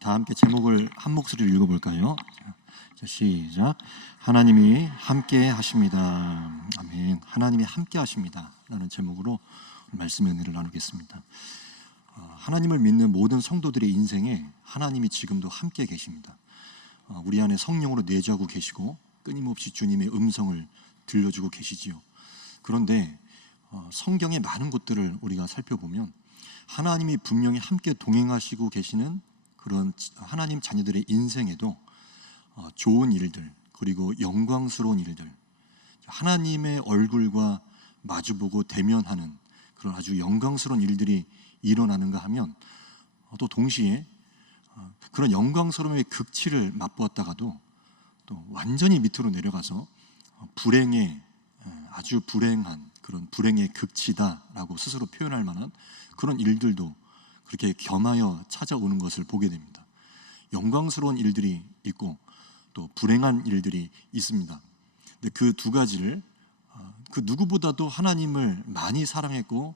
다 함께 제목을 한 목소리로 읽어볼까요? 자, 시작. 하나님이 함께 하십니다. 아멘. 하나님이 함께 하십니다 라는 제목으로 말씀의 은혜를 나누겠습니다. 하나님을 믿는 모든 성도들의 인생에 하나님이 지금도 함께 계십니다. 우리 안에 성령으로 내주하고 계시고 끊임없이 주님의 음성을 들려주고 계시지요. 그런데 성경의 많은 곳들을 우리가 살펴보면 하나님이 분명히 함께 동행하시고 계시는 그런 하나님 자녀들의 인생에도 좋은 일들, 그리고 영광스러운 일들, 하나님의 얼굴과 마주보고 대면하는 그런 아주 영광스러운 일들이 일어나는가 하면 또 동시에 그런 영광스러움의 극치를 맛보았다가도 또 완전히 밑으로 내려가서 불행의 아주 불행한 그런 불행의 극치다라고 스스로 표현할 만한 그런 일들도 그렇게 겸하여 찾아오는 것을 보게 됩니다. 영광스러운 일들이 있고 또 불행한 일들이 있습니다. 근데 그 두 가지를 그 누구보다도 하나님을 많이 사랑했고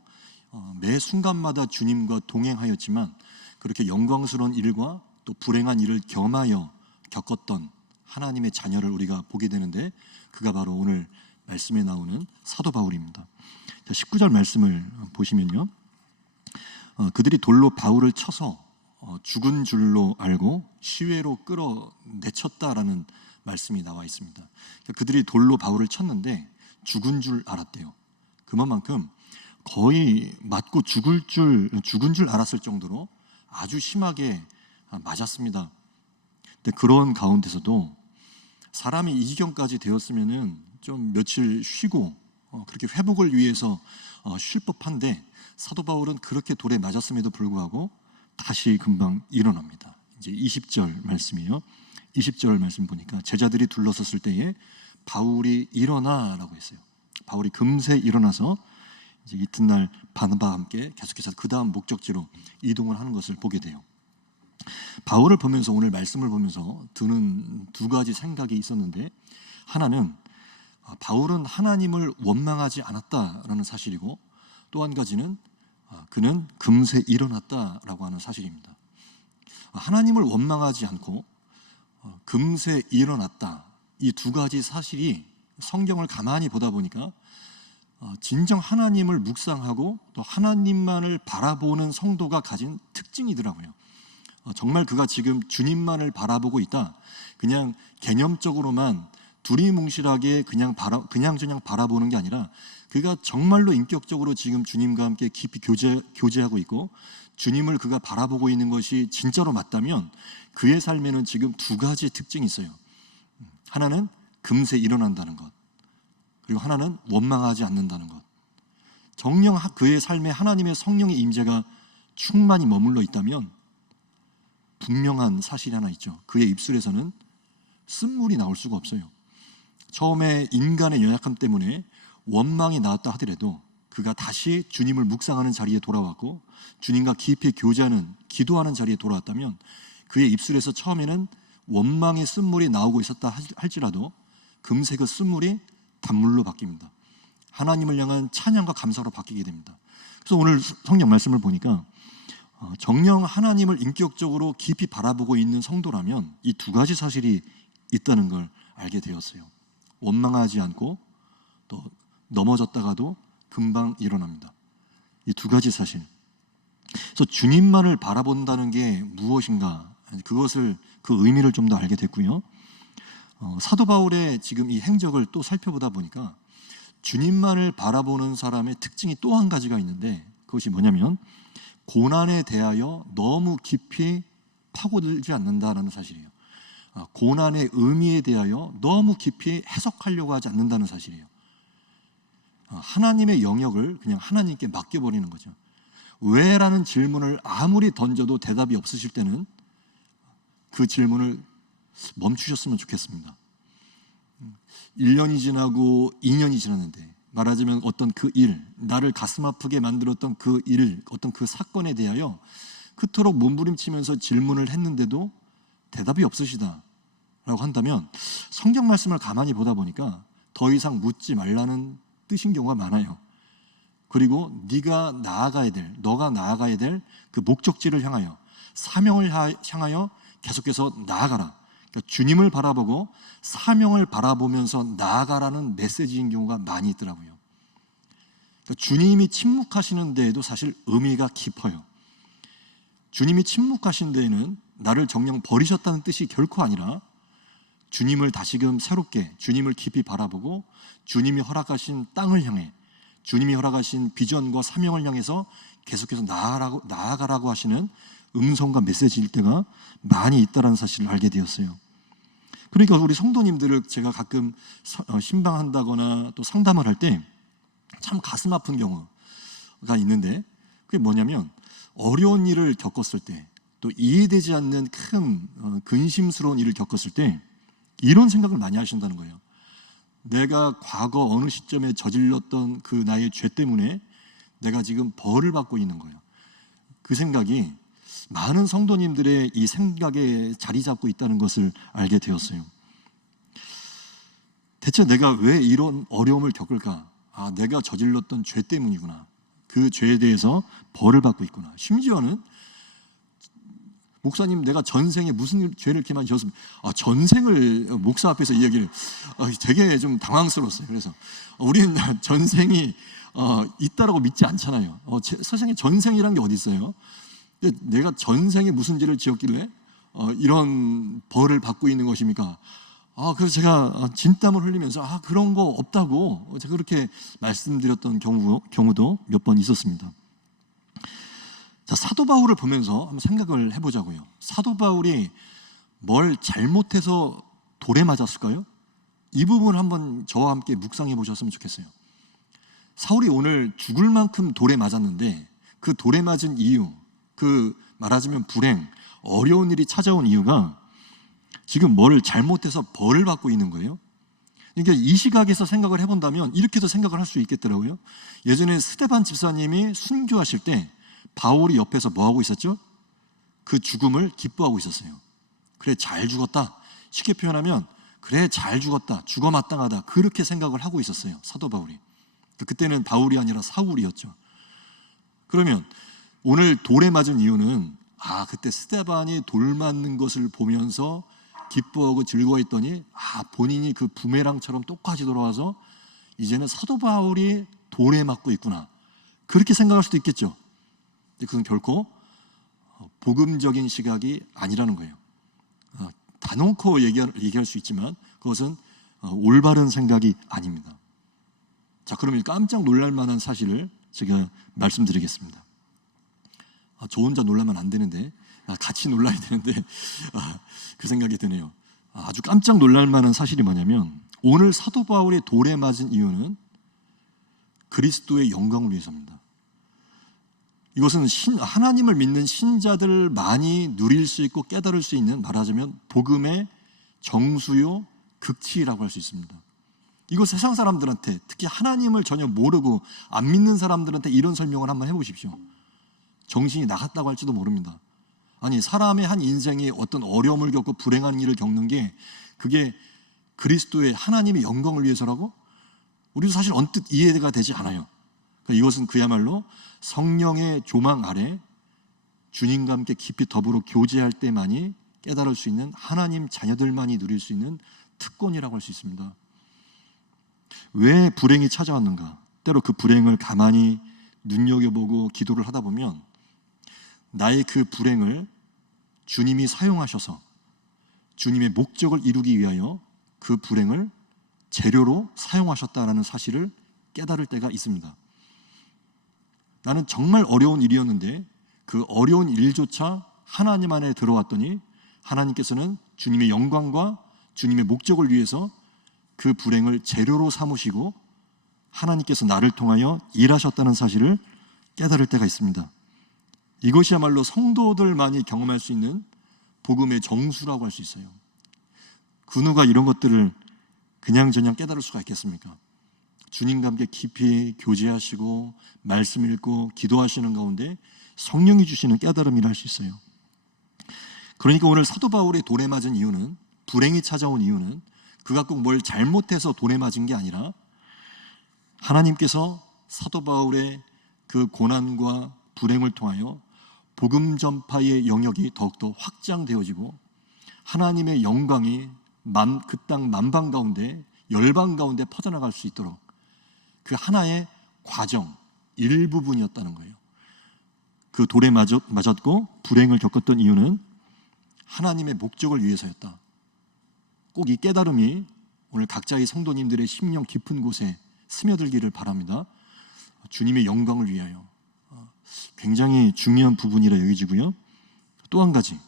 매 순간마다 주님과 동행하였지만 그렇게 영광스러운 일과 또 불행한 일을 겸하여 겪었던 하나님의 자녀를 우리가 보게 되는데 그가 바로 오늘 말씀에 나오는 사도 바울입니다. 19절 말씀을 보시면요, 그들이 돌로 바울을 쳐서 죽은 줄로 알고 시외로 끌어내쳤다라는 말씀이 나와 있습니다. 그들이 돌로 바울을 쳤는데 죽은 줄 알았대요. 그만큼 거의 맞고 죽은 줄 알았을 정도로 아주 심하게 맞았습니다. 근데 그런 가운데서도 사람이 이 지경까지 되었으면은 좀 며칠 쉬고 그렇게 회복을 위해서 쉴 법한데 사도 바울은 그렇게 돌에 맞았음에도 불구하고 다시 금방 일어납니다. 이제 20절 말씀이에요. 20절 말씀 보니까 제자들이 둘러섰을 때에 바울이 일어나라고 했어요. 바울이 금세 일어나서 이제 이튿날 바나바와 함께 계속해서 그 다음 목적지로 이동을 하는 것을 보게 돼요. 바울을 보면서 오늘 말씀을 보면서 드는 두 가지 생각이 있었는데, 하나는 바울은 하나님을 원망하지 않았다라는 사실이고, 또 한 가지는 그는 금세 일어났다라고 하는 사실입니다. 하나님을 원망하지 않고 금세 일어났다, 이 두 가지 사실이 성경을 가만히 보다 보니까 진정 하나님을 묵상하고 또 하나님만을 바라보는 성도가 가진 특징이더라고요. 정말 그가 지금 주님만을 바라보고 있다, 그냥 개념적으로만 두리뭉실하게 그냥저냥 바라보는 게 아니라 그가 정말로 인격적으로 지금 주님과 함께 깊이 교제하고 있고 주님을 그가 바라보고 있는 것이 진짜로 맞다면 그의 삶에는 지금 두 가지 특징이 있어요. 하나는 금세 일어난다는 것, 그리고 하나는 원망하지 않는다는 것. 정녕 그의 삶에 하나님의 성령의 임재가 충만히 머물러 있다면 분명한 사실이 하나 있죠. 그의 입술에서는 쓴물이 나올 수가 없어요. 처음에 인간의 연약함 때문에 원망이 나왔다 하더라도 그가 다시 주님을 묵상하는 자리에 돌아왔고 주님과 깊이 교제하는, 기도하는 자리에 돌아왔다면 그의 입술에서 처음에는 원망의 쓴물이 나오고 있었다 할지라도 금세 그 쓴물이 단물로 바뀝니다. 하나님을 향한 찬양과 감사로 바뀌게 됩니다. 그래서 오늘 성경 말씀을 보니까 정녕 하나님을 인격적으로 깊이 바라보고 있는 성도라면 이 두 가지 사실이 있다는 걸 알게 되었어요. 원망하지 않고 또 넘어졌다가도 금방 일어납니다. 이 두 가지 사실. 그래서 주님만을 바라본다는 게 무엇인가, 그 의미를 좀 더 알게 됐고요. 사도 바울의 지금 이 행적을 또 살펴보다 보니까 주님만을 바라보는 사람의 특징이 또 한 가지가 있는데, 그것이 뭐냐면 고난에 대하여 너무 깊이 파고들지 않는다라는 사실이에요. 고난의 의미에 대하여 너무 깊이 해석하려고 하지 않는다는 사실이에요. 하나님의 영역을 그냥 하나님께 맡겨버리는 거죠. 왜? 라는 질문을 아무리 던져도 대답이 없으실 때는 그 질문을 멈추셨으면 좋겠습니다. 1년이 지나고 2년이 지났는데 말하자면 어떤 그 일, 나를 가슴 아프게 만들었던 그 일, 어떤 그 사건에 대하여 그토록 몸부림치면서 질문을 했는데도 대답이 없으시다 라고 한다면 성경 말씀을 가만히 보다 보니까 더 이상 묻지 말라는 뜻인 경우가 많아요. 그리고 너가 나아가야 될 그 목적지를 향하여 사명을 향하여 계속해서 나아가라. 그러니까 주님을 바라보고 사명을 바라보면서 나아가라는 메시지인 경우가 많이 있더라고요. 그러니까 주님이 침묵하시는 데에도 사실 의미가 깊어요. 주님이 침묵하신 데에는 나를 정녕 버리셨다는 뜻이 결코 아니라 주님을 다시금 새롭게, 주님을 깊이 바라보고 주님이 허락하신 땅을 향해, 주님이 허락하신 비전과 사명을 향해서 계속해서 나아가라고 하시는 음성과 메시지일 때가 많이 있다는 사실을 알게 되었어요. 그러니까 우리 성도님들을 제가 가끔 신방한다거나 또 상담을 할 때 참 가슴 아픈 경우가 있는데, 그게 뭐냐면 어려운 일을 겪었을 때, 또 이해되지 않는 큰 근심스러운 일을 겪었을 때 이런 생각을 많이 하신다는 거예요. 내가 과거 어느 시점에 저질렀던 그 나의 죄 때문에 내가 지금 벌을 받고 있는 거예요. 그 생각이 많은 성도님들의 이 생각에 자리 잡고 있다는 것을 알게 되었어요. 대체 내가 왜 이런 어려움을 겪을까? 아, 내가 저질렀던 죄 때문이구나. 그 죄에 대해서 벌을 받고 있구나. 심지어는 목사님, 내가 전생에 무슨 죄를 이렇게 많이 지었습니까? 전생을 목사 앞에서 이야기를 되게 좀 당황스러웠어요. 그래서 우리는 전생이 있다라고 믿지 않잖아요. 세상에 전생이란 게 어디 있어요? 내가 전생에 무슨 죄를 지었길래 이런 벌을 받고 있는 것입니까? 그래서 제가 진땀을 흘리면서 그런 거 없다고 제가 그렇게 말씀드렸던 경우도 몇 번 있었습니다. 자, 사도 바울을 보면서 한번 생각을 해보자고요. 사도 바울이 뭘 잘못해서 돌에 맞았을까요? 이 부분을 한번 저와 함께 묵상해 보셨으면 좋겠어요. 사울이 오늘 죽을 만큼 돌에 맞았는데 그 돌에 맞은 이유, 그 말하자면 불행, 어려운 일이 찾아온 이유가 지금 뭘 잘못해서 벌을 받고 있는 거예요. 그러니까 이 시각에서 생각을 해본다면 이렇게도 생각을 할 수 있겠더라고요. 예전에 스데반 집사님이 순교하실 때 바울이 옆에서 뭐하고 있었죠? 그 죽음을 기뻐하고 있었어요. 그래, 잘 죽었다. 쉽게 표현하면 그래, 잘 죽었다. 죽어 마땅하다. 그렇게 생각을 하고 있었어요, 사도 바울이. 그때는 바울이 아니라 사울이었죠. 그러면 오늘 돌에 맞은 이유는 그때 스데반이 돌 맞는 것을 보면서 기뻐하고 즐거워했더니 본인이 그 부메랑처럼 똑같이 돌아와서 이제는 사도 바울이 돌에 맞고 있구나. 그렇게 생각할 수도 있겠죠. 근데 그건 결코 복음적인 시각이 아니라는 거예요. 단언코 얘기할 수 있지만 그것은 올바른 생각이 아닙니다. 자, 그러면 깜짝 놀랄 만한 사실을 제가 말씀드리겠습니다. 저 혼자 놀라면 안 되는데 같이 놀라야 되는데 그 생각이 드네요. 아주 깜짝 놀랄 만한 사실이 뭐냐면 오늘 사도 바울이 돌에 맞은 이유는 그리스도의 영광을 위해서입니다. 이것은 하나님을 믿는 신자들만이 누릴 수 있고 깨달을 수 있는, 말하자면 복음의 정수요 극치라고 할 수 있습니다. 이거 세상 사람들한테, 특히 하나님을 전혀 모르고 안 믿는 사람들한테 이런 설명을 한번 해보십시오. 정신이 나갔다고 할지도 모릅니다. 아니, 사람의 한 인생에 어떤 어려움을 겪고 불행한 일을 겪는 게 그게 그리스도의 하나님의 영광을 위해서라고? 우리도 사실 언뜻 이해가 되지 않아요. 이것은 그야말로 성령의 조망 아래 주님과 함께 깊이 더불어 교제할 때만이 깨달을 수 있는, 하나님 자녀들만이 누릴 수 있는 특권이라고 할 수 있습니다. 왜 불행이 찾아왔는가? 때로 그 불행을 가만히 눈여겨보고 기도를 하다 보면 나의 그 불행을 주님이 사용하셔서 주님의 목적을 이루기 위하여 그 불행을 재료로 사용하셨다라는 사실을 깨달을 때가 있습니다. 나는 정말 어려운 일이었는데 그 어려운 일조차 하나님 안에 들어왔더니 하나님께서는 주님의 영광과 주님의 목적을 위해서 그 불행을 재료로 삼으시고 하나님께서 나를 통하여 일하셨다는 사실을 깨달을 때가 있습니다. 이것이야말로 성도들만이 경험할 수 있는 복음의 정수라고 할 수 있어요. 그 누가 이런 것들을 그냥저냥 깨달을 수가 있겠습니까? 주님과 함께 깊이 교제하시고 말씀 읽고 기도하시는 가운데 성령이 주시는 깨달음이라 할 수 있어요. 그러니까 오늘 사도 바울이 돌에 맞은 이유는, 불행이 찾아온 이유는 그가 꼭 뭘 잘못해서 돌에 맞은 게 아니라 하나님께서 사도 바울의 그 고난과 불행을 통하여 복음 전파의 영역이 더욱더 확장되어지고 하나님의 영광이 그 땅 만방 가운데 열방 가운데 퍼져나갈 수 있도록 그 하나의 과정 일부분이었다는 거예요. 그 돌에 맞았고 불행을 겪었던 이유는 하나님의 목적을 위해서였다. 꼭 이 깨달음이 오늘 각자의 성도님들의 심령 깊은 곳에 스며들기를 바랍니다. 주님의 영광을 위하여 굉장히 중요한 부분이라 여겨지고요. 또 한 가지,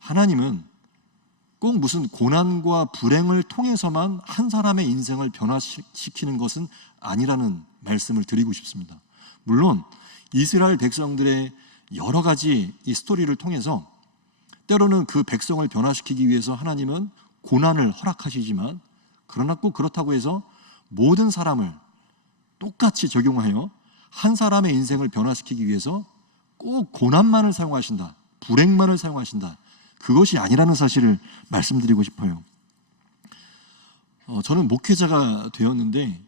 하나님은 꼭 무슨 고난과 불행을 통해서만 한 사람의 인생을 변화시키는 것은 아니라는 말씀을 드리고 싶습니다. 물론 이스라엘 백성들의 여러 가지 이 스토리를 통해서 때로는 그 백성을 변화시키기 위해서 하나님은 고난을 허락하시지만, 그러나 꼭 그렇다고 해서 모든 사람을 똑같이 적용하여 한 사람의 인생을 변화시키기 위해서 꼭 고난만을 사용하신다, 불행만을 사용하신다, 그것이 아니라는 사실을 말씀드리고 싶어요. 저는 목회자가 되었는데,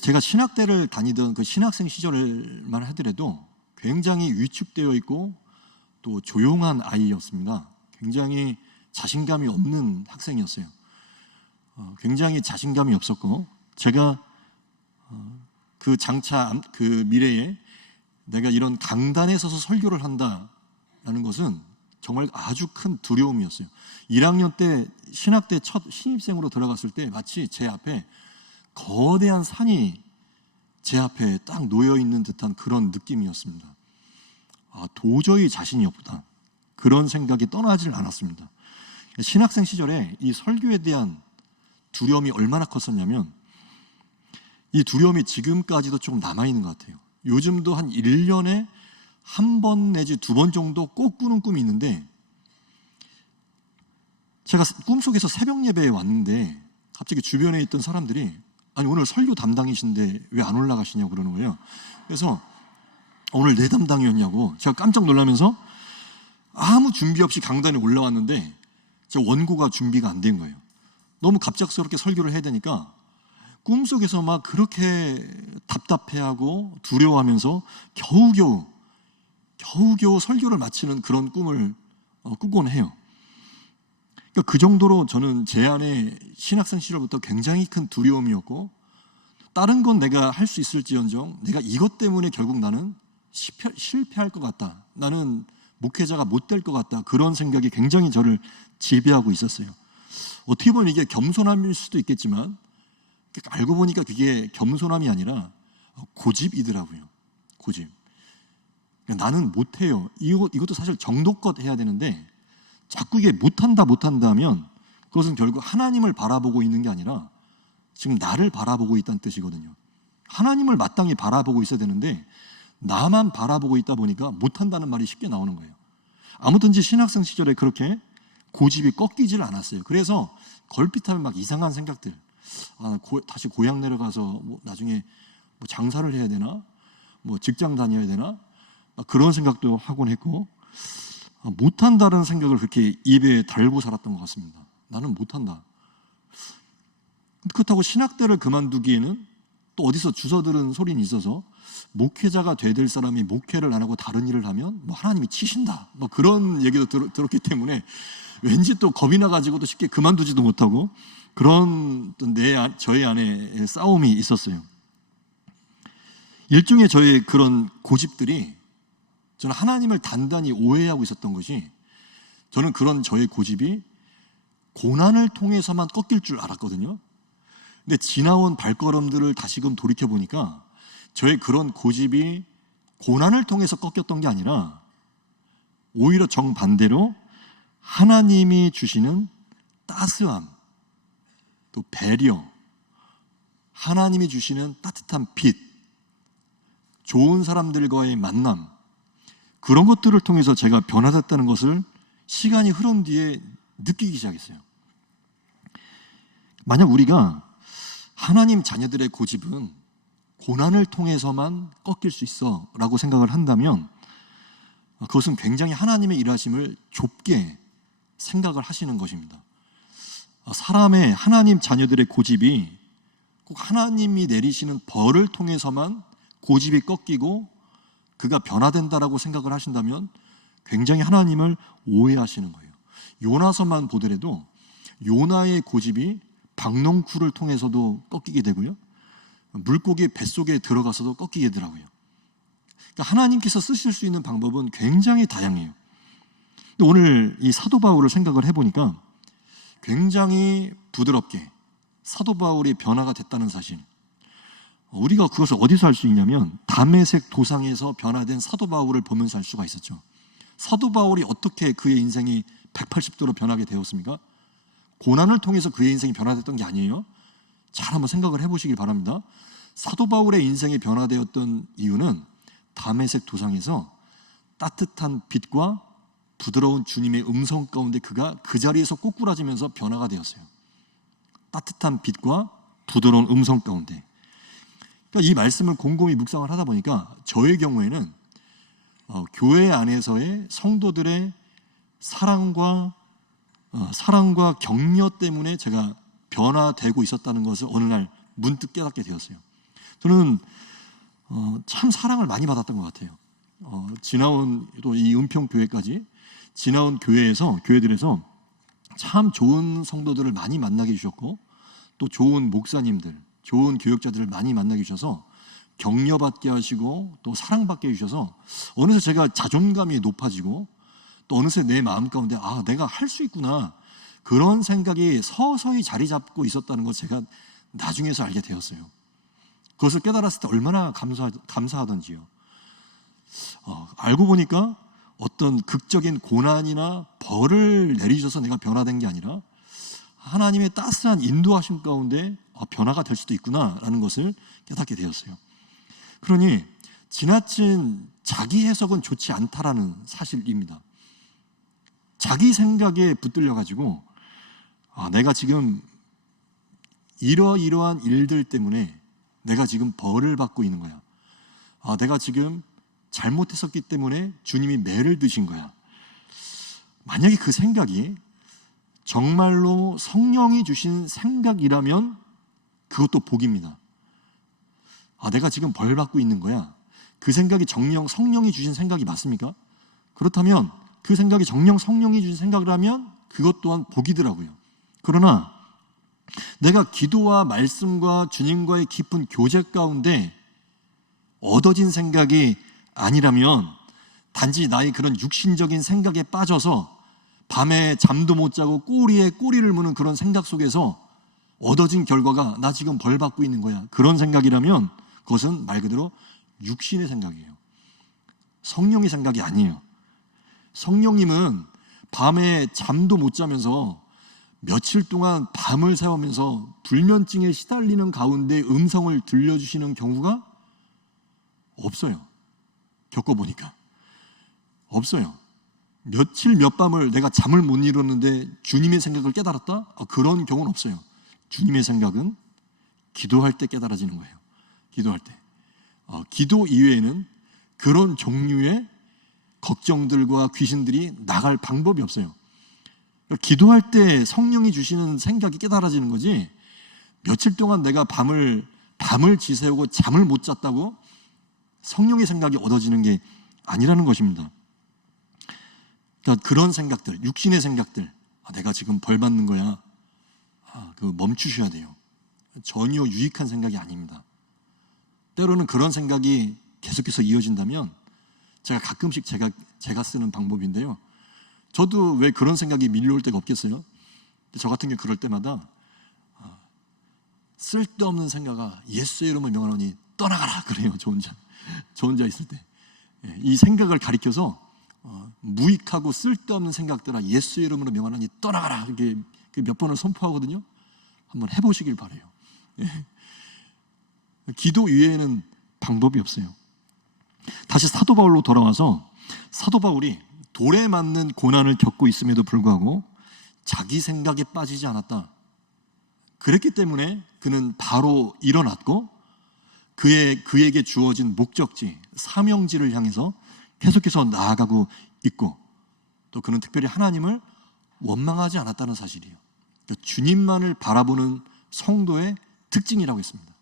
제가 신학대를 다니던 그 신학생 시절만 하더라도 굉장히 위축되어 있고 또 조용한 아이였습니다. 굉장히 자신감이 없는 학생이었어요. 굉장히 자신감이 없었고, 제가 그 장차 그 미래에 내가 이런 강단에 서서 설교를 한다라는 것은 정말 아주 큰 두려움이었어요. 1학년 때 신학대 첫 신입생으로 들어갔을 때 마치 제 앞에 거대한 산이 제 앞에 딱 놓여 있는 듯한 그런 느낌이었습니다. 도저히 자신이 없다, 그런 생각이 떠나질 않았습니다. 신학생 시절에 이 설교에 대한 두려움이 얼마나 컸었냐면, 이 두려움이 지금까지도 좀 남아있는 것 같아요. 요즘도 한 1년에 한 번 내지 두 번 정도 꼭 꾸는 꿈이 있는데, 제가 꿈속에서 새벽 예배에 왔는데 갑자기 주변에 있던 사람들이 아니 오늘 설교 담당이신데 왜 안 올라가시냐고 그러는 거예요. 그래서 오늘 내 담당이었냐고 제가 깜짝 놀라면서 아무 준비 없이 강단에 올라왔는데 제 원고가 준비가 안 된 거예요. 너무 갑작스럽게 설교를 해야 되니까 꿈속에서 막 그렇게 답답해하고 두려워하면서 겨우겨우 설교를 마치는 그런 꿈을 꾸곤 해요. 그러니까 그 정도로 저는 제 안에 신학생 시절부터 굉장히 큰 두려움이었고, 다른 건 내가 할 수 있을지언정 내가 이것 때문에 결국 나는 실패할 것 같다, 나는 목회자가 못 될 것 같다, 그런 생각이 굉장히 저를 지배하고 있었어요. 어떻게 보면 이게 겸손함일 수도 있겠지만 알고 보니까 그게 겸손함이 아니라 고집이더라고요. 고집. 나는 못해요. 이것도 사실 정도껏 해야 되는데 자꾸 이게 못한다 하면 그것은 결국 하나님을 바라보고 있는 게 아니라 지금 나를 바라보고 있다는 뜻이거든요. 하나님을 마땅히 바라보고 있어야 되는데 나만 바라보고 있다 보니까 못한다는 말이 쉽게 나오는 거예요. 아무튼지 신학생 시절에 그렇게 고집이 꺾이질 않았어요. 그래서 걸핏하면 막 이상한 생각들, 다시 고향 내려가서 나중에 장사를 해야 되나, 직장 다녀야 되나, 그런 생각도 하곤 했고, 못한다는 생각을 그렇게 입에 달고 살았던 것 같습니다. 나는 못한다. 그렇다고 신학대를 그만두기에는 또 어디서 주워들은 소리는 있어서 목회자가 돼야 될 사람이 목회를 안 하고 다른 일을 하면 하나님이 치신다, 그런 얘기도 들었기 때문에 왠지 또 겁이 나가지고 또 쉽게 그만두지도 못하고 그런 저의 안에 싸움이 있었어요. 일종의 저의 그런 고집들이, 저는 하나님을 단단히 오해하고 있었던 것이, 저는 그런 저의 고집이 고난을 통해서만 꺾일 줄 알았거든요. 근데 지나온 발걸음들을 다시금 돌이켜보니까 저의 그런 고집이 고난을 통해서 꺾였던 게 아니라 오히려 정반대로 하나님이 주시는 따스함, 또 배려, 하나님이 주시는 따뜻한 빛, 좋은 사람들과의 만남, 그런 것들을 통해서 제가 변화됐다는 것을 시간이 흐른 뒤에 느끼기 시작했어요. 만약 우리가 하나님 자녀들의 고집은 고난을 통해서만 꺾일 수 있어 라고 생각을 한다면 그것은 굉장히 하나님의 일하심을 좁게 생각을 하시는 것입니다. 사람의, 하나님 자녀들의 고집이 꼭 하나님이 내리시는 벌을 통해서만 고집이 꺾이고 그가 변화된다라고 생각을 하신다면 굉장히 하나님을 오해하시는 거예요. 요나서만 보더라도 요나의 고집이 박농쿨을 통해서도 꺾이게 되고요, 물고기 뱃속에 들어가서도 꺾이게 되더라고요. 그러니까 하나님께서 쓰실 수 있는 방법은 굉장히 다양해요. 근데 오늘 이 사도 바울을 생각을 해보니까 굉장히 부드럽게 사도 바울이 변화가 됐다는 사실, 우리가 그것을 어디서 알 수 있냐면 다메섹 도상에서 변화된 사도 바울을 보면서 알 수가 있었죠. 사도 바울이 어떻게 그의 인생이 180도로 변하게 되었습니까? 고난을 통해서 그의 인생이 변화됐던 게 아니에요. 잘 한번 생각을 해보시길 바랍니다. 사도 바울의 인생이 변화되었던 이유는 다메섹 도상에서 따뜻한 빛과 부드러운 주님의 음성 가운데 그가 그 자리에서 꼬꾸라지면서 변화가 되었어요. 따뜻한 빛과 부드러운 음성 가운데. 그러니까 이 말씀을 곰곰이 묵상을 하다 보니까 저의 경우에는 교회 안에서의 성도들의 사랑과 격려 때문에 제가 변화되고 있었다는 것을 어느 날 문득 깨닫게 되었어요. 저는 참 사랑을 많이 받았던 것 같아요. 지나온 또 이 은평교회까지 지나온 교회들에서 참 좋은 성도들을 많이 만나게 해주셨고, 또 좋은 목사님들, 좋은 교역자들을 많이 만나게 해주셔서 격려받게 하시고 또 사랑받게 해주셔서 어느새 제가 자존감이 높아지고, 또 어느새 내 마음 가운데 내가 할 수 있구나, 그런 생각이 서서히 자리 잡고 있었다는 것 제가 나중에서 알게 되었어요. 그것을 깨달았을 때 얼마나 감사하던지요. 알고 보니까 어떤 극적인 고난이나 벌을 내리셔서 내가 변화된 게 아니라 하나님의 따스한 인도하심 가운데 변화가 될 수도 있구나라는 것을 깨닫게 되었어요. 그러니 지나친 자기 해석은 좋지 않다라는 사실입니다. 자기 생각에 붙들려 가지고 내가 지금 이러이러한 일들 때문에 내가 지금 벌을 받고 있는 거야. 내가 지금 잘못했었기 때문에 주님이 매를 드신 거야. 만약에 그 생각이 정말로 성령이 주신 생각이라면 그것도 복입니다. 내가 지금 벌 받고 있는 거야. 그 생각이 성령이 주신 생각이 맞습니까? 그렇다면 그 생각이 성령이 주신 생각이라면 그것 또한 복이더라고요. 그러나 내가 기도와 말씀과 주님과의 깊은 교제 가운데 얻어진 생각이 아니라면, 단지 나의 그런 육신적인 생각에 빠져서 밤에 잠도 못 자고 꼬리에 꼬리를 무는 그런 생각 속에서 얻어진 결과가 나 지금 벌 받고 있는 거야, 그런 생각이라면 그것은 말 그대로 육신의 생각이에요. 성령의 생각이 아니에요. 성령님은 밤에 잠도 못 자면서 며칠 동안 밤을 새우면서 불면증에 시달리는 가운데 음성을 들려주시는 경우가 없어요. 겪어보니까 없어요. 며칠 몇 밤을 내가 잠을 못 이뤘는데 주님의 생각을 깨달았다? 그런 경우는 없어요. 주님의 생각은 기도할 때 깨달아지는 거예요. 기도할 때. 기도 이외에는 그런 종류의 걱정들과 귀신들이 나갈 방법이 없어요. 기도할 때 성령이 주시는 생각이 깨달아지는 거지, 며칠 동안 내가 밤을 지새우고 잠을 못 잤다고 성령의 생각이 얻어지는 게 아니라는 것입니다. 그러니까 그런 생각들, 육신의 생각들, 내가 지금 벌 받는 거야, 그거 멈추셔야 돼요. 전혀 유익한 생각이 아닙니다. 때로는 그런 생각이 계속해서 이어진다면, 제가 가끔씩 제가 쓰는 방법인데요, 저도 왜 그런 생각이 밀려올 때가 없겠어요? 저 같은 경우 그럴 때마다 쓸데없는 생각아 예수의 이름을 명하노니 떠나가라 그래요. 저 혼자 있을 때 이 생각을 가리켜서 무익하고 쓸데없는 생각들아 예수의 이름으로 명하노니 떠나가라, 이렇게 몇 번을 선포하거든요. 한번 해보시길 바라요. 기도 이외에는 방법이 없어요. 다시 사도 바울로 돌아와서, 사도 바울이 돌에 맞는 고난을 겪고 있음에도 불구하고 자기 생각에 빠지지 않았다. 그랬기 때문에 그는 바로 일어났고 그에게 주어진 목적지, 사명지를 향해서 계속해서 나아가고 있고, 또 그는 특별히 하나님을 원망하지 않았다는 사실이에요. 그러니까 주님만을 바라보는 성도의 특징이라고 했습니다.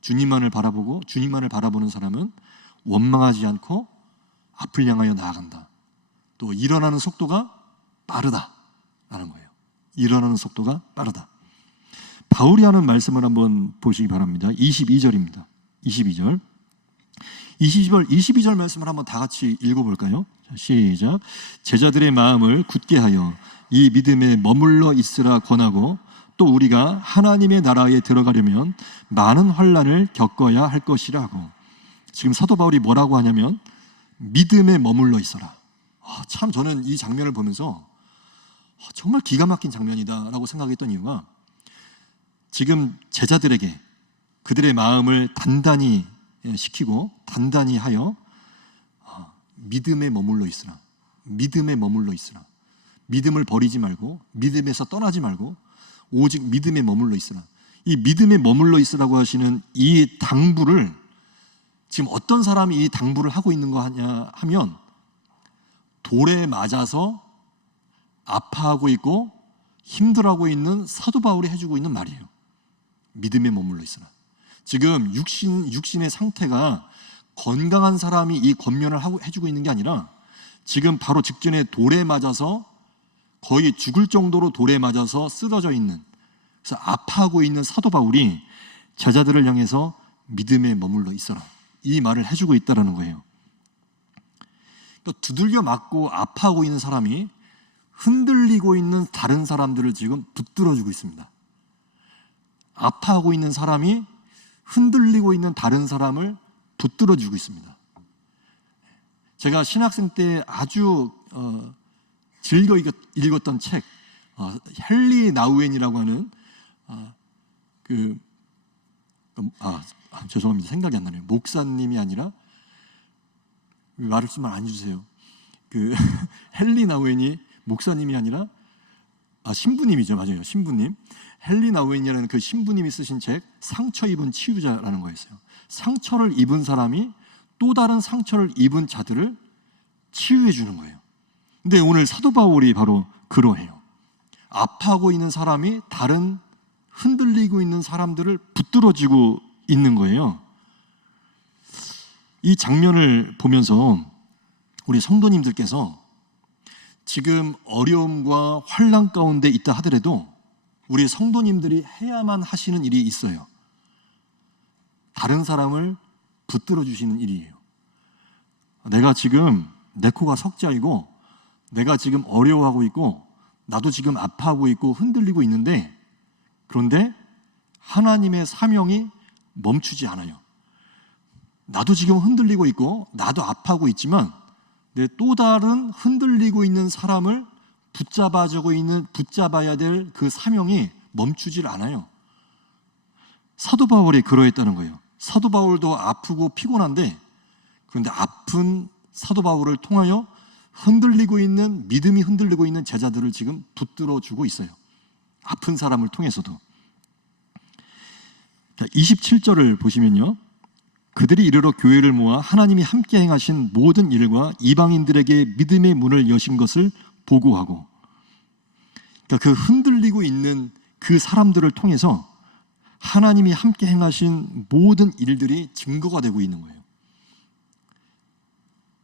주님만을 바라보는 사람은 원망하지 않고 앞을 향하여 나아간다. 또 일어나는 속도가 빠르다라는 거예요. 일어나는 속도가 빠르다. 바울이 하는 말씀을 한번 보시기 바랍니다. 22절입니다. 22절 말씀을 한번 다 같이 읽어볼까요? 자, 시작. 제자들의 마음을 굳게 하여 이 믿음에 머물러 있으라 권하고 또 우리가 하나님의 나라에 들어가려면 많은 환난을 겪어야 할 것이라고. 지금 사도 바울이 뭐라고 하냐면 믿음에 머물러 있어라. 참 저는 이 장면을 보면서 정말 기가 막힌 장면이다라고 생각했던 이유가 지금 제자들에게 그들의 마음을 단단히 시키고 단단히 하여 믿음에 머물러 있으라. 믿음에 머물러 있으라. 믿음을 버리지 말고 믿음에서 떠나지 말고 오직 믿음에 머물러 있으라. 이 믿음에 머물러 있으라고 하시는 이 당부를 지금 어떤 사람이 이 당부를 하고 있는 거 하냐 하면 돌에 맞아서 아파하고 있고 힘들어하고 있는 사도 바울이 해주고 있는 말이에요. 믿음에 머물러 있으라. 지금 육신의 상태가 건강한 사람이 이 권면을 해주고 있는 게 아니라 지금 바로 직전에 돌에 맞아서 거의 죽을 정도로 돌에 맞아서 쓰러져 있는, 그래서 아파하고 있는 사도 바울이 제자들을 향해서 믿음에 머물러 있어라, 이 말을 해주고 있다는 거예요. 또 두들겨 맞고 아파하고 있는 사람이 흔들리고 있는 다른 사람들을 지금 붙들어주고 있습니다. 아파하고 있는 사람이 흔들리고 있는 다른 사람을 붙들어주고 있습니다. 제가 신학생 때 아주 즐겨 읽었던 책, 헨리 나우엔이라고 하는 죄송합니다. 생각이 안 나네요. 목사님이 아니라 말씀을 안 해주세요. 헨리 나우엔이 목사님이 아니라 신부님이죠. 맞아요. 신부님. 헨리 나우엔이라는 그 신부님이 쓰신 책 상처 입은 치유자라는 거였어요. 상처를 입은 사람이 또 다른 상처를 입은 자들을 치유해 주는 거예요. 근데 오늘 사도 바울이 바로 그러해요. 아파하고 있는 사람이 다른 흔들리고 있는 사람들을 붙들어주고 있는 거예요. 이 장면을 보면서 우리 성도님들께서 지금 어려움과 환난 가운데 있다 하더라도 우리 성도님들이 해야만 하시는 일이 있어요. 다른 사람을 붙들어 주시는 일이에요. 내가 지금 내 코가 석자이고 내가 지금 어려워하고 있고 나도 지금 아파하고 있고 흔들리고 있는데, 그런데 하나님의 사명이 멈추지 않아요. 나도 지금 흔들리고 있고 나도 아파하고 있지만 내 또 다른 흔들리고 있는 사람을 붙잡아야 될 그 사명이 멈추질 않아요. 사도 바울이 그러했다는 거예요. 사도 바울도 아프고 피곤한데, 그런데 아픈 사도 바울을 통하여 믿음이 흔들리고 있는 제자들을 지금 붙들어 주고 있어요. 아픈 사람을 통해서도. 27절을 보시면요, 그들이 이르러 교회를 모아 하나님이 함께 행하신 모든 일과 이방인들에게 믿음의 문을 여신 것을 보고하고, 그러니까 그 흔들리고 있는 그 사람들을 통해서 하나님이 함께 행하신 모든 일들이 증거가 되고 있는 거예요.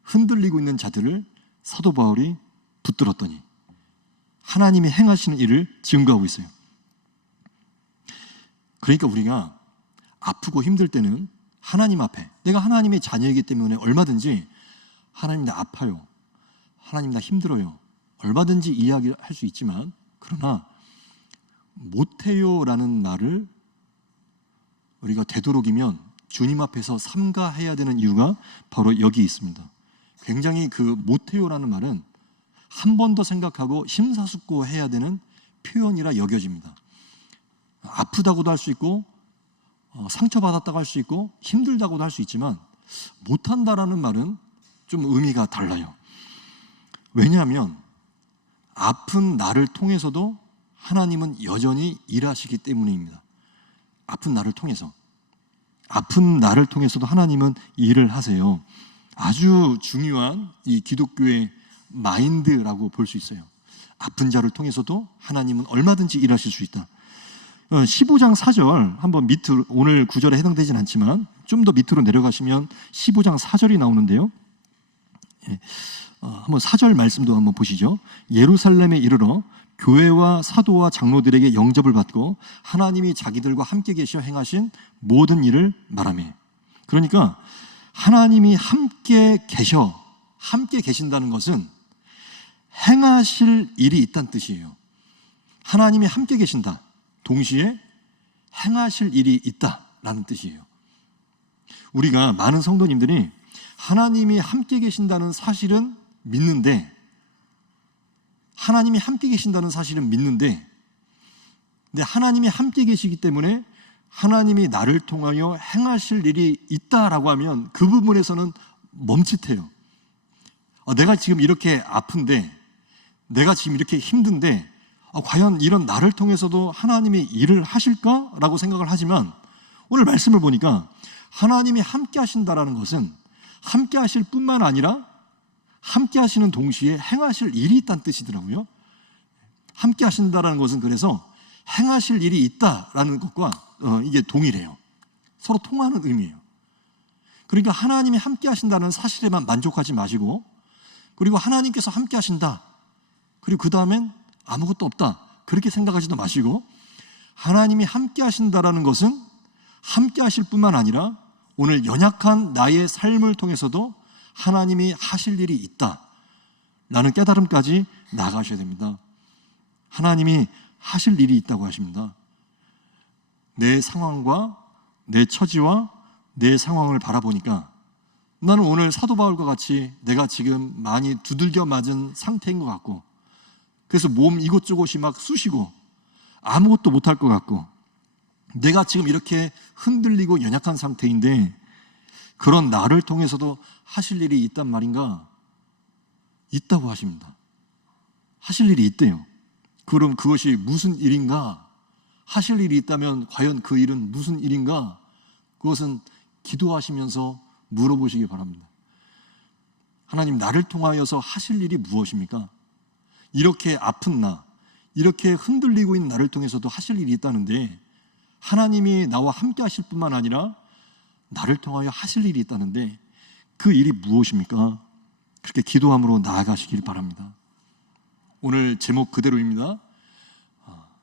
흔들리고 있는 자들을 사도 바울이 붙들었더니 하나님이 행하시는 일을 증거하고 있어요. 그러니까 우리가 아프고 힘들 때는 하나님 앞에, 내가 하나님의 자녀이기 때문에 얼마든지 하나님 나 아파요, 하나님 나 힘들어요, 얼마든지 이야기할 수 있지만, 그러나 못해요라는 말을 우리가 되도록이면 주님 앞에서 삼가해야 되는 이유가 바로 여기 있습니다. 굉장히 그 못해요라는 말은 한 번 더 생각하고 심사숙고해야 되는 표현이라 여겨집니다. 아프다고도 할 수 있고 상처받았다고 할 수 있고 힘들다고도 할 수 있지만 못한다라는 말은 좀 의미가 달라요. 왜냐하면 아픈 나를 통해서도 하나님은 여전히 일하시기 때문입니다. 아픈 나를 통해서도 하나님은 일을 하세요. 아주 중요한 이 기독교의 마인드라고 볼 수 있어요. 아픈 자를 통해서도 하나님은 얼마든지 일하실 수 있다. 15장 4절 한번 밑으로, 오늘 구절에 해당되진 않지만 좀 더 밑으로 내려가시면 15장 4절이 나오는데요, 한번 4절 말씀도 한번 보시죠. 예루살렘에 이르러 교회와 사도와 장로들에게 영접을 받고 하나님이 자기들과 함께 계시어 행하신 모든 일을 말하며. 그러니까 하나님이 함께 계신다는 것은 행하실 일이 있다는 뜻이에요. 하나님이 함께 계신다, 동시에 행하실 일이 있다라는 뜻이에요. 우리가 많은 성도님들이 하나님이 함께 계신다는 사실은 믿는데, 근데 하나님이 함께 계시기 때문에 하나님이 나를 통하여 행하실 일이 있다라고 하면 그 부분에서는 멈칫해요. 내가 지금 이렇게 아픈데, 내가 지금 이렇게 힘든데 과연 이런 나를 통해서도 하나님이 일을 하실까라고 생각을 하지만, 오늘 말씀을 보니까 하나님이 함께 하신다라는 것은 함께 하실 뿐만 아니라 함께 하시는 동시에 행하실 일이 있다는 뜻이더라고요. 함께 하신다라는 것은 그래서 행하실 일이 있다라는 것과 이게 동일해요. 서로 통하는 의미예요. 그러니까 하나님이 함께 하신다는 사실에만 만족하지 마시고, 그리고 하나님께서 함께 하신다, 그리고 그 다음엔 아무것도 없다, 그렇게 생각하지도 마시고, 하나님이 함께 하신다라는 것은 함께 하실 뿐만 아니라 오늘 연약한 나의 삶을 통해서도 하나님이 하실 일이 있다라는 깨달음까지 나아가셔야 됩니다. 하나님이 하실 일이 있다고 하십니다. 내 상황과 내 처지와 내 상황을 바라보니까 나는 오늘 사도 바울과 같이 내가 지금 많이 두들겨 맞은 상태인 것 같고, 그래서 몸 이곳저곳이 막 쑤시고 아무것도 못할 것 같고, 내가 지금 이렇게 흔들리고 연약한 상태인데 그런 나를 통해서도 하실 일이 있단 말인가? 있다고 하십니다. 하실 일이 있대요. 그럼 그것이 무슨 일인가? 하실 일이 있다면 과연 그 일은 무슨 일인가? 그것은 기도하시면서 물어보시기 바랍니다. 하나님, 나를 통하여서 하실 일이 무엇입니까? 이렇게 아픈 나, 이렇게 흔들리고 있는 나를 통해서도 하실 일이 있다는데, 하나님이 나와 함께 하실 뿐만 아니라 나를 통하여 하실 일이 있다는데 그 일이 무엇입니까? 그렇게 기도함으로 나아가시길 바랍니다. 오늘 제목 그대로입니다.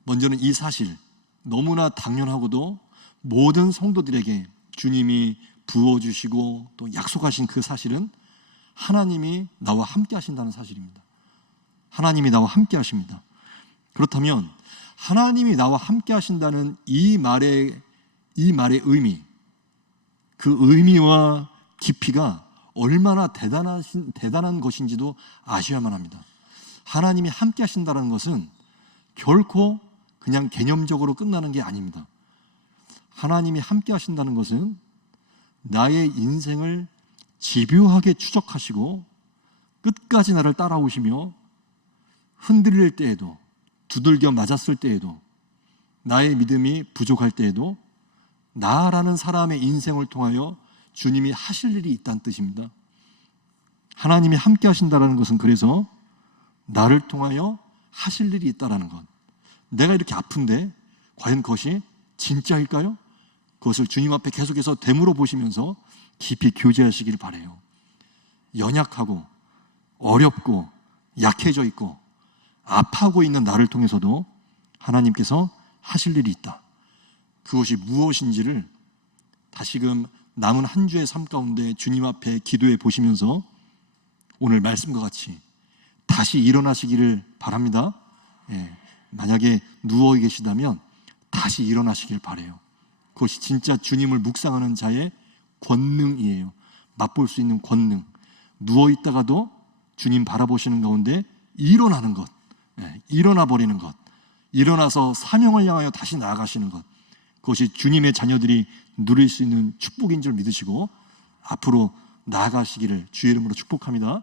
먼저는 이 사실, 너무나 당연하고도 모든 성도들에게 주님이 부어주시고 또 약속하신 그 사실은 하나님이 나와 함께 하신다는 사실입니다. 하나님이 나와 함께 하십니다. 그렇다면 하나님이 나와 함께 하신다는 이 말의 의미, 그 의미와 깊이가 얼마나 대단한 것인지도 아셔야만 합니다. 하나님이 함께 하신다는 것은 결코 그냥 개념적으로 끝나는 게 아닙니다. 하나님이 함께 하신다는 것은 나의 인생을 집요하게 추적하시고 끝까지 나를 따라오시며 흔들릴 때에도, 두들겨 맞았을 때에도, 나의 믿음이 부족할 때에도 나라는 사람의 인생을 통하여 주님이 하실 일이 있다는 뜻입니다. 하나님이 함께 하신다는 것은 그래서 나를 통하여 하실 일이 있다는 것. 내가 이렇게 아픈데 과연 그것이 진짜일까요? 그것을 주님 앞에 계속해서 되물어 보시면서 깊이 교제하시길 바라요. 연약하고 어렵고 약해져 있고 아파하고 있는 나를 통해서도 하나님께서 하실 일이 있다. 그것이 무엇인지를 다시금 남은 한 주의 삶 가운데 주님 앞에 기도해 보시면서 오늘 말씀과 같이 다시 일어나시기를 바랍니다. 만약에 누워 계시다면 다시 일어나시길 바라요. 그것이 진짜 주님을 묵상하는 자의 권능이에요. 맛볼 수 있는 권능. 누워 있다가도 주님 바라보시는 가운데 일어나는 것, 일어나 버리는 것, 일어나서 사명을 향하여 다시 나아가시는 것, 그것이 주님의 자녀들이 누릴 수 있는 축복인 줄 믿으시고 앞으로 나아가시기를 주의 이름으로 축복합니다.